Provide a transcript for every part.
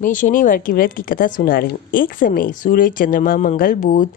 मैं शनिवार की व्रत की कथा सुना रही हूँ। एक समय सूर्य, चंद्रमा, मंगल, बुध,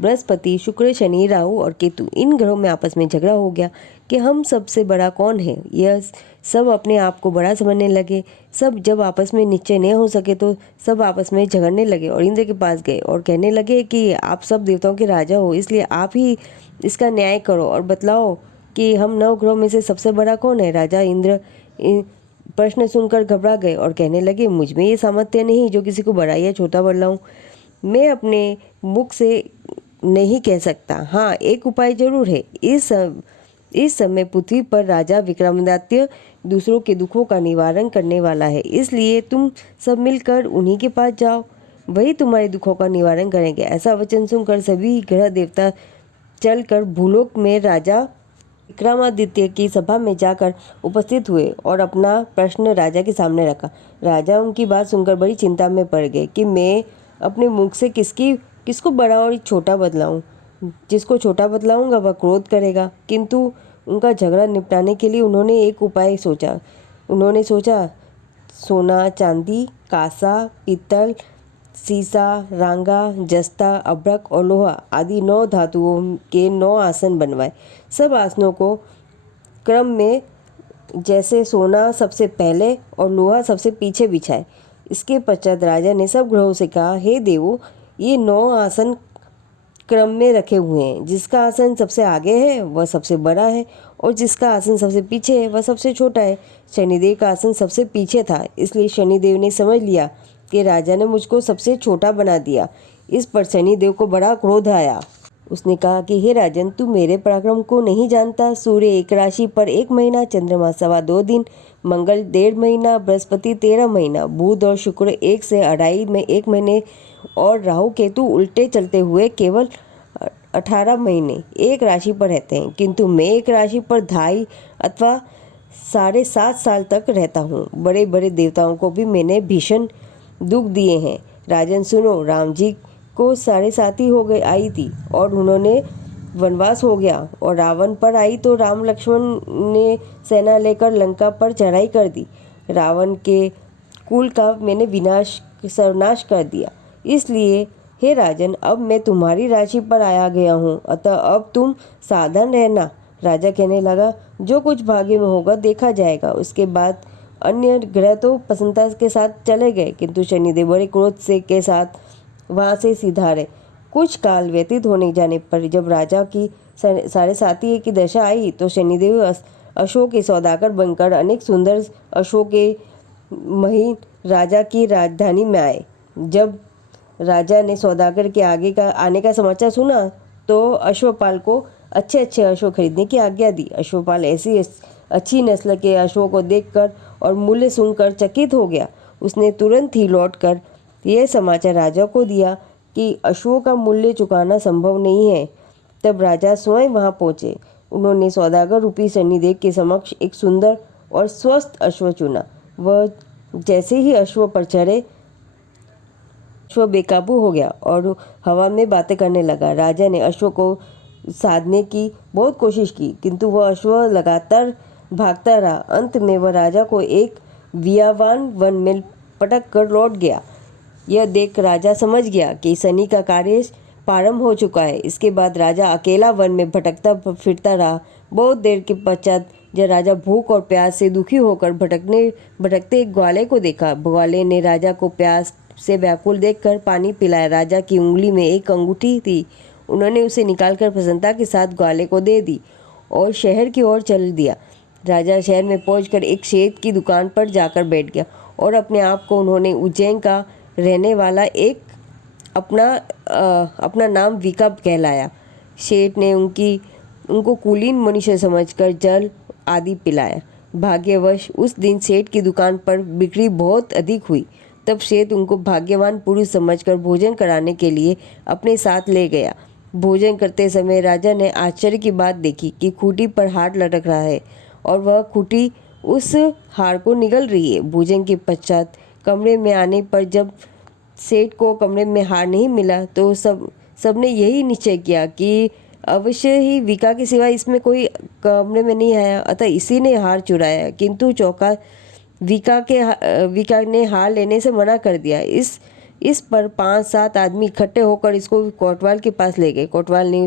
बृहस्पति, शुक्र, शनि, राहु और केतु इन ग्रहों में आपस में झगड़ा हो गया कि हम सबसे बड़ा कौन है। यह सब अपने आप को बड़ा समझने लगे। सब जब आपस में निश्चय नहीं हो सके तो सब आपस में झगड़ने लगे और इंद्र के पास गए और कहने लगे कि आप सब देवताओं के राजा हो, इसलिए आप ही इसका न्याय करो और बतलाओ कि हम 9 ग्रहों में से सबसे बड़ा कौन है। राजा इंद्र प्रश्न सुनकर घबरा गए और कहने लगे, मुझ में ये सामर्थ्य नहीं जो किसी को बड़ा या छोटा बतलाऊं। मैं अपने मुख से नहीं कह सकता। हाँ, एक उपाय जरूर है। इस समय पृथ्वी पर राजा विक्रमादित्य दूसरों के दुखों का निवारण करने वाला है, इसलिए तुम सब मिलकर उन्हीं के पास जाओ, वही तुम्हारे दुखों का निवारण करेंगे। ऐसा वचन सुनकर सभी ग्रह देवता चलकर भूलोक में राजा विक्रमादित्य की सभा में जाकर उपस्थित हुए और अपना प्रश्न राजा के सामने रखा। राजा उनकी बात सुनकर बड़ी चिंता में पड़ गए कि मैं अपने मुख से किसको बड़ा और छोटा बतलाऊं। जिसको छोटा बतलाऊंगा वह क्रोध करेगा। किंतु उनका झगड़ा निपटाने के लिए उन्होंने एक उपाय सोचा। उन्होंने सोचा, सोना, चांदी, कांसा, पीतल, सीसा, रांगा, जस्ता, अभ्रक और लोहा आदि 9 धातुओं के 9 आसन बनवाए। सब आसनों को क्रम में, जैसे सोना सबसे पहले और लोहा सबसे पीछे बिछाए। इसके पश्चात राजा ने सब ग्रहों से कहा, हे देवों, ये 9 आसन क्रम में रखे हुए हैं। जिसका आसन सबसे आगे है वह सबसे बड़ा है और जिसका आसन सबसे पीछे है वह सबसे छोटा है। शनिदेव का आसन सबसे पीछे था, इसलिए शनिदेव ने समझ लिया कि राजा ने मुझको सबसे छोटा बना दिया। इस पर शनिदेव को बड़ा क्रोध आया। उसने कहा कि हे राजन, तू मेरे पराक्रम को नहीं जानता। सूर्य एक राशि पर 1 महीना, चंद्रमा 2.25 दिन, मंगल 1.5 महीना, बृहस्पति 13 महीना, बुध और शुक्र 1 से 2.5 में 1 महीने और राहु केतु उल्टे चलते हुए केवल 18 महीने एक राशि पर रहते हैं। किंतु मैं एक राशि पर 2.5 अथवा 7.5 साल तक रहता हूँ। बड़े बड़े देवताओं को भी मैंने भीषण दुख दिए हैं। राजन सुनो, राम जी को 7.5 हो गई आई थी और उन्होंने वनवास हो गया और रावण पर आई तो राम लक्ष्मण ने सेना लेकर लंका पर चढ़ाई कर दी। रावण के कुल का मैंने सर्वनाश कर दिया। इसलिए हे राजन, अब मैं तुम्हारी राशि पर आया गया हूँ, अतः अब तुम सावधान रहना। राजा कहने लगा, जो कुछ भाग्य में होगा देखा जाएगा। उसके बाद अन्य ग्रह तो प्रसन्नता के साथ चले गए, किंतु शनिदेव बड़े क्रोध से के साथ वहाँ से सिधारे। कुछ काल व्यतीत होने जाने पर जब राजा की 7.5 की दशा आई तो शनिदेव अशोक के सौदागर बनकर अनेक सुंदर अशोक के महीन राजा की राजधानी में आए। जब राजा ने सौदागर के आने का समाचार सुना तो अश्वपाल को अच्छे अच्छे अशोक खरीदने की आज्ञा दी। अश्वपाल ऐसी अच्छी नस्ल के अशोक को देखकर और मूल्य सुनकर चकित हो गया। उसने तुरंत ही लौटकर यह समाचार राजा को दिया कि अश्वों का मूल्य चुकाना संभव नहीं है। तब राजा स्वयं वहां पहुंचे। उन्होंने सौदागर रूपी शनिदेव के समक्ष एक सुंदर और स्वस्थ अश्व चुना। वह जैसे ही अश्व पर चढ़े, अश्व बेकाबू हो गया और हवा में बातें करने लगा। राजा ने अश्व को साधने की बहुत कोशिश की, किंतु वह अश्व लगातार भागता रहा। अंत में वह राजा को एक वियावान वन में पटक कर लौट गया। यह देख राजा समझ गया कि शनि का कार्य प्रारंभ हो चुका है। इसके बाद राजा अकेला वन में भटकता फिरता रहा। बहुत देर के पश्चात जब राजा भूख और प्यास से दुखी होकर भटकते एक ग्वाले को देखा। ग्वाले ने राजा को प्यास से व्याकुल देखकर पानी पिलाया। राजा की उंगली में एक अंगूठी थी। उन्होंने उसे निकालकर प्रसन्नता के साथ ग्वाले को दे दी और शहर की ओर चल दिया। राजा शहर में पहुंचकर एक सेठ की दुकान पर जाकर बैठ गया और अपने आप को उन्होंने उज्जैन का रहने वाला एक अपना नाम विका कहलाया। सेठ ने उनको कुलीन मनुष्य समझकर जल आदि पिलाया। भाग्यवश उस दिन सेठ की दुकान पर बिक्री बहुत अधिक हुई। तब सेठ उनको भाग्यवान पुरुष समझकर भोजन कराने के लिए अपने साथ ले गया। भोजन करते समय राजा ने आश्चर्य की बात देखी कि खूंटी पर हार लटक रहा है और वह खूंटी उस हार को निगल रही है। भोजन के पश्चात कमरे में आने पर जब सेठ को कमरे में हार नहीं मिला तो सबने यही निश्चय किया कि अवश्य ही विका के सिवा इसमें कोई कमरे में नहीं आया, अतः इसी ने हार चुराया। किंतु विका ने हार लेने से मना कर दिया। इस पर 5-7 आदमी इकट्ठे होकर इसको कोतवाल के पास ले गए। कोतवाल ने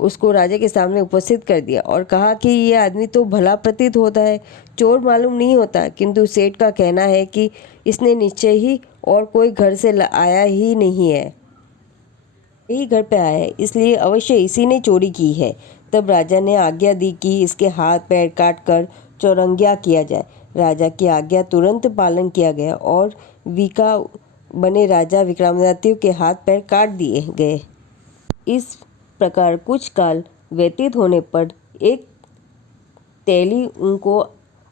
उसको राजा के सामने उपस्थित कर दिया और कहा कि ये आदमी तो भला प्रतीत होता है, चोर मालूम नहीं होता, किंतु सेठ का कहना है कि इसने निश्चय ही और कोई घर से आया ही नहीं है, यही घर पे आया है, इसलिए अवश्य इसी ने चोरी की है। तब राजा ने आज्ञा दी कि इसके हाथ पैर काट कर चौरंगिया किया जाए। राजा की आज्ञा तुरंत पालन किया गया और विका बने राजा विक्रमादित्य के हाथ पैर काट दिए गए। इस प्रकार कुछ काल व्यतीत होने पर एक तेली उनको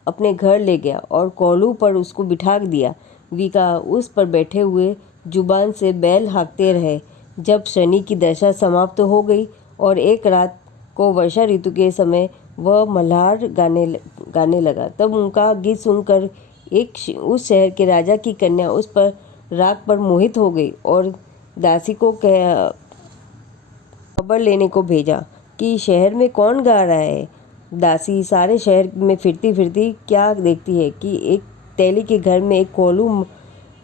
अपने घर ले गया और कोल्हू पर उसको बिठा दिया। विका उस पर बैठे हुए जुबान से बैल हाँकते रहे। जब शनि की दशा समाप्त हो गई और एक रात को वर्षा ऋतु के समय वह मल्हार गाने लगा, तब उनका गीत सुनकर उस शहर के राजा की कन्या उस पर राग पर मोहित हो गई और दासी को खबर लेने को भेजा कि शहर में कौन गा रहा है। दासी सारे शहर में फिरती फिरती क्या देखती है कि एक तेली के घर में एक कोल्हू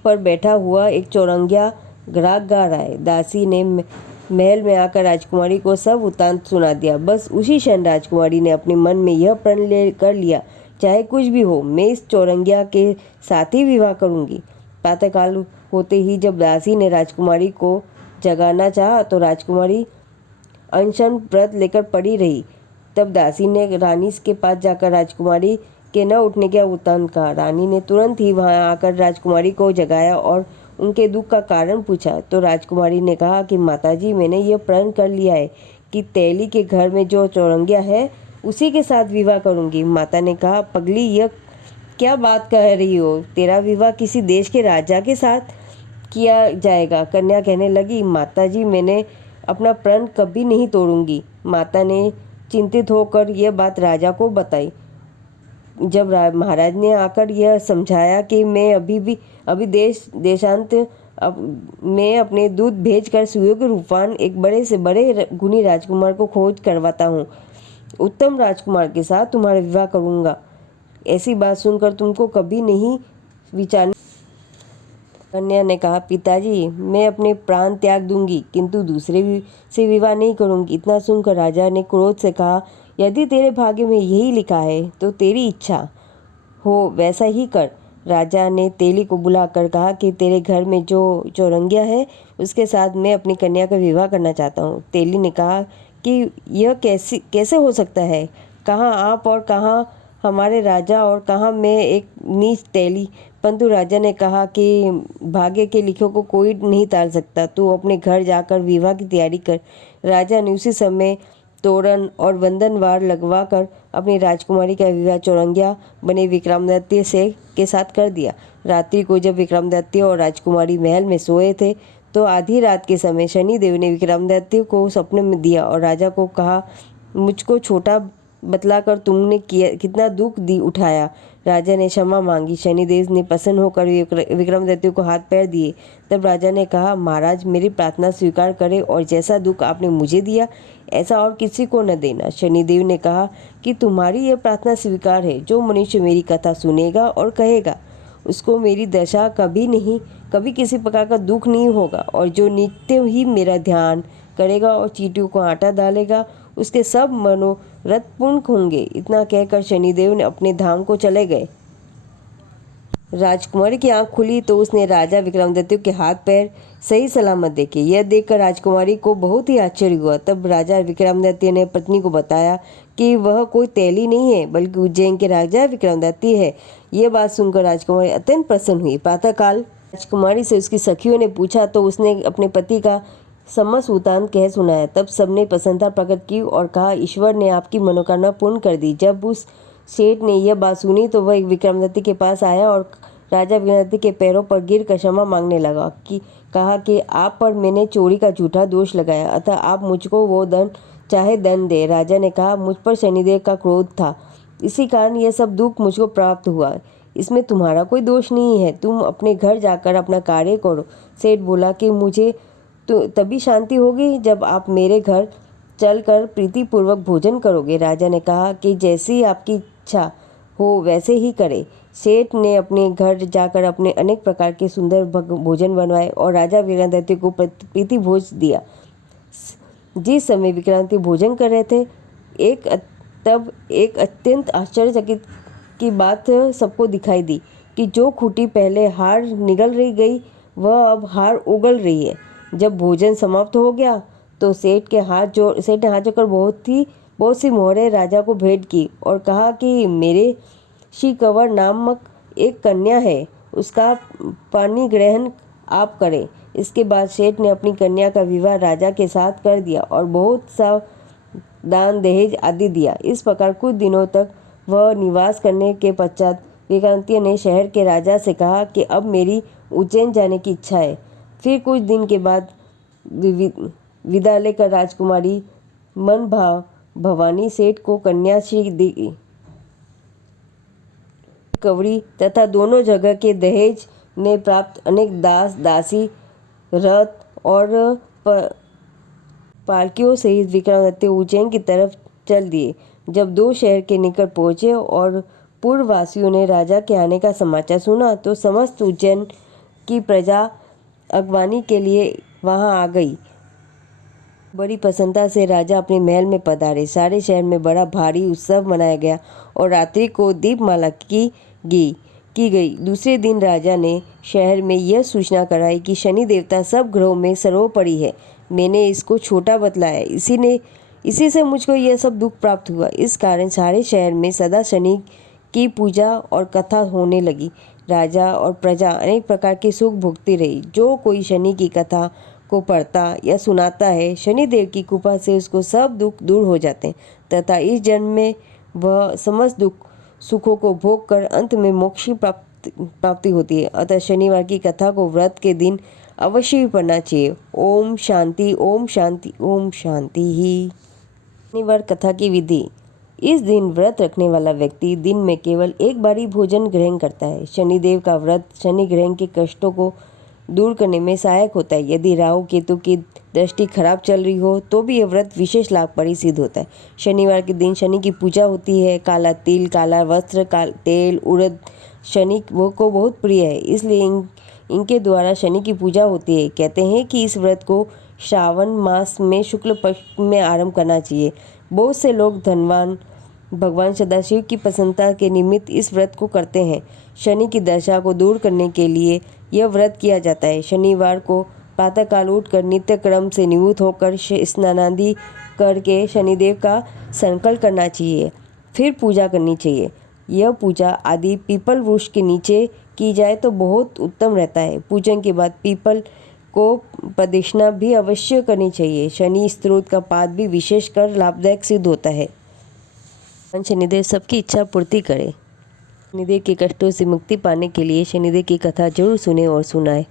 पर बैठा हुआ एक चौरंगिया राग गा रहा है। दासी ने महल में आकर राजकुमारी को सब वृत्तांत सुना दिया। बस उसी क्षण राजकुमारी ने अपने मन में यह प्रण कर लिया, चाहे कुछ भी हो, मैं इस चौरंगिया के साथ ही विवाह करूंगी। प्रातःकाल होते ही जब दासी ने राजकुमारी को जगाना चाहा तो राजकुमारी अनशन व्रत लेकर पड़ी रही। तब दासी ने रानी के पास जाकर राजकुमारी के न उठने का वृत्तांत कहा। रानी ने तुरंत ही वहां आकर राजकुमारी को जगाया और उनके दुख का कारण पूछा। तो राजकुमारी ने कहा कि माताजी, मैंने यह प्रण कर लिया है कि तेली के घर में जो चौरंगिया है उसी के साथ विवाह करूंगी। माता ने कहा, पगली, यह क्या बात कह रही हो? तेरा विवाह किसी देश के राजा के साथ किया जाएगा। कन्या कहने लगी, माताजी, मैंने अपना प्रण कभी नहीं तोड़ूंगी। माता ने चिंतित होकर यह बात राजा को बताई। जब महाराज ने आकर यह समझाया कि मैं अभी देशांत मैं अपने दूत भेजकर सुयोग्य रूपवान एक बड़े से बड़े गुणी राजकुमार को खोज करवाता हूँ, उत्तम राजकुमार के साथ तुम्हारा विवाह करूँगा। ऐसी बात सुनकर तुमको कभी नहीं विचार। कन्या ने कहा, पिताजी, मैं अपने प्राण त्याग दूंगी किंतु दूसरे से विवाह नहीं करूंगी। इतना सुनकर राजा ने क्रोध से कहा, यदि तेरे भाग्य में यही लिखा है तो तेरी इच्छा हो वैसा ही कर। राजा ने तेली को बुलाकर कहा कि तेरे घर में जो चौरंगिया है उसके साथ मैं अपनी कन्या का विवाह करना चाहता हूँ। तेली ने कहा कि यह कैसे हो सकता है? कहाँ आप और कहाँ हमारे राजा और कहाँ मैं एक नीच तेली। परंतु राजा ने कहा कि भाग्य के लिखों को कोई नहीं टाल सकता, तू अपने घर जाकर विवाह की तैयारी कर। राजा ने उसी समय तोरण और वंदनवार लगवाकर अपनी राजकुमारी का विवाह चौरंगिया बने विक्रमादित्य के साथ कर दिया। रात्रि को जब विक्रमादित्य और राजकुमारी महल में सोए थे तो आधी रात के समय शनिदेव ने विक्रमादित्य को स्वप्न में दिया और राजा को कहा, मुझको छोटा बतलाकर तुमने कितना दुख उठाया। राजा ने क्षमा मांगी। शनिदेव ने प्रसन्न होकर विक्रमादित्य को हाथ पैर दिए। तब राजा ने कहा, महाराज, मेरी प्रार्थना स्वीकार करें और जैसा दुख आपने मुझे दिया ऐसा और किसी को न देना। शनिदेव ने कहा कि तुम्हारी यह प्रार्थना स्वीकार है। जो मनुष्य मेरी कथा सुनेगा और कहेगा उसको मेरी दशा कभी किसी प्रकार का दुख नहीं होगा, और जो नित्य ही मेरा ध्यान करेगा और चींटियों को आटा डालेगा उसके सब मनोरथ पूर्ण होंगे। इतना कहकर शनिदेव ने अपने धाम को चले गए। राजकुमारी की आंख खुली तो उसने राजा विक्रमादित्य के हाथ पैर सही सलामत देखे। यह देखकर राजकुमारी को बहुत ही आश्चर्य हुआ। तब राजा विक्रमादित्य ने पत्नी को बताया कि वह कोई तेली नहीं है बल्कि उज्जैन के राजा विक्रमादित्य है। यह बात सुनकर राजकुमारी अत्यंत प्रसन्न हुई। प्रातःकाल राजकुमारी से उसकी सखियों ने पूछा तो उसने अपने पति का समस्त वृत्तांत कह सुनाया। तब सबने प्रसन्नता प्रकट की और कहा, ईश्वर ने आपकी मनोकामना पूर्ण कर दी। जब उस सेठ ने यह बात सुनी तो वह विक्रमादित्य के पास आया और राजा विक्रमादित्य के पैरों पर गिरकर क्षमा मांगने लगा कि कहा कि आप पर मैंने चोरी का झूठा दोष लगाया, अतः आप मुझको वो दंड दे। राजा ने कहा, मुझ पर शनिदेव का क्रोध था, इसी कारण यह सब दुख मुझको प्राप्त हुआ। इसमें तुम्हारा कोई दोष नहीं है, तुम अपने घर जाकर अपना कार्य करो। सेठ बोला कि मुझे तो तभी शांति होगी जब आप मेरे घर चलकर प्रीतिपूर्वक भोजन करोगे। राजा ने कहा कि जैसी आपकी इच्छा हो वैसे ही करे। सेठ ने अपने घर जाकर अपने अनेक प्रकार के सुंदर भोजन बनवाए और राजा विक्रमादित्य को प्रीति भोज दिया। जिस समय विक्रांति भोजन कर रहे थे, तब एक अत्यंत आश्चर्यचकित की बात सबको दिखाई दी कि जो खूंटी पहले हार निगल रही गई, वह अब हार उगल रही है। जब भोजन समाप्त हो गया तो सेठ ने हाथ जोड़कर बहुत सी मोहरें राजा को भेंट की और कहा कि मेरे श्री कंवर नामक एक कन्या है, उसका पानी ग्रहण आप करें। इसके बाद सेठ ने अपनी कन्या का विवाह राजा के साथ कर दिया और बहुत सा दान दहेज आदि दिया। इस प्रकार कुछ दिनों तक वह निवास करने के पश्चात विक्रांति ने शहर के राजा से कहा कि अब मेरी उज्जैन जाने की इच्छा है। फिर कुछ दिन के बाद विदा लेकर राजकुमारी मन भवानी सेठ को कन्या श्री कंवरी तथा दोनों जगह के दहेज में प्राप्त अनेक दास दासी रथ और पालकियों सहित विक्रमादित्य उज्जैन की तरफ चल दिए। जब दो शहर के निकट पहुंचे और पूर्ववासियों ने राजा के आने का समाचार सुना तो समस्त उज्जैन की प्रजा अगवानी के लिए वहां आ गई। बड़ी प्रसन्नता से राजा अपने महल में पधारे। सारे शहर में बड़ा भारी उत्सव मनाया गया और रात्रि को दीपमाला की गई। दूसरे दिन राजा ने शहर में यह सूचना कराई कि शनि देवता सब ग्रहों में सर्वोपरि है। मैंने इसको छोटा बतलाया, इसी से मुझको यह सब दुख प्राप्त हुआ। इस कारण सारे शहर में सदा शनि की पूजा और कथा होने लगी। राजा और प्रजा अनेक प्रकार के सुख भोगती रही। जो कोई शनि की कथा को पढ़ता या सुनाता है, शनिदेव की कृपा से उसको सब दुख दूर हो जाते हैं तथा इस जन्म में वह समस्त दुख सुखों को भोग कर अंत में मोक्ष की प्राप्ति होती है। अतः शनिवार की कथा को व्रत के दिन अवश्य ही पढ़ना चाहिए। ओम शांति, ओम शांति, ओम शांति ही। शनिवार कथा की विधि। इस दिन व्रत रखने वाला व्यक्ति दिन में केवल एक बार ही भोजन ग्रहण करता है। शनिदेव का व्रत शनि ग्रहण के कष्टों को दूर करने में सहायक होता है। यदि राहु केतु की दृष्टि खराब चल रही हो तो भी यह व्रत विशेष लाभकारी सिद्ध होता है। शनिवार के दिन शनि की पूजा होती है। काला तिल, काला वस्त्र, तेल, उड़द शनि को बहुत प्रिय है, इसलिए इनके द्वारा शनि की पूजा होती है। कहते हैं कि इस व्रत को श्रावण मास में शुक्ल पक्ष में आरंभ करना चाहिए। बहुत से लोग धनवान भगवान सदाशिव की प्रसन्नता के निमित्त इस व्रत को करते हैं। शनि की दशा को दूर करने के लिए यह व्रत किया जाता है। शनिवार को प्रातःकाल उठकर नित्य क्रम से निवृत्त होकर स्नानादि करके शनिदेव का संकल्प करना चाहिए, फिर पूजा करनी चाहिए। यह पूजा आदि पीपल वृक्ष के नीचे की जाए तो बहुत उत्तम रहता है। पूजन के बाद पीपल को प्रदक्षिणा भी अवश्य करनी चाहिए। शनि स्त्रोत का पाठ भी विशेषकर लाभदायक सिद्ध होता है। शनिदेव सबकी इच्छा पूर्ति करे। शनिदेव के कष्टों से मुक्ति पाने के लिए शनिदेव की कथा जरूर सुने और सुनाए।